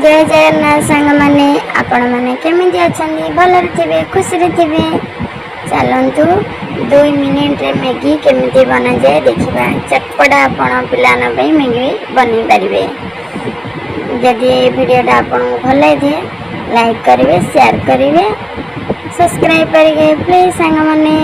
जय जगन्नाथ सांग मैंने आपण मैंने केमिति अछंदी भलरे थिबे खुशी थिबे। चलतु 2 मिनिट रे मैगी केमिति बना जाए देखिबा। चटपटा आपण पिलाना पे मैगी बनी पारिबे। जदि ये वीडियोटा आपको भल लगे लाइक करेंगे, शेयर करेंगे, सब्सक्राइब करेंगे प्लीज सांग मैंने।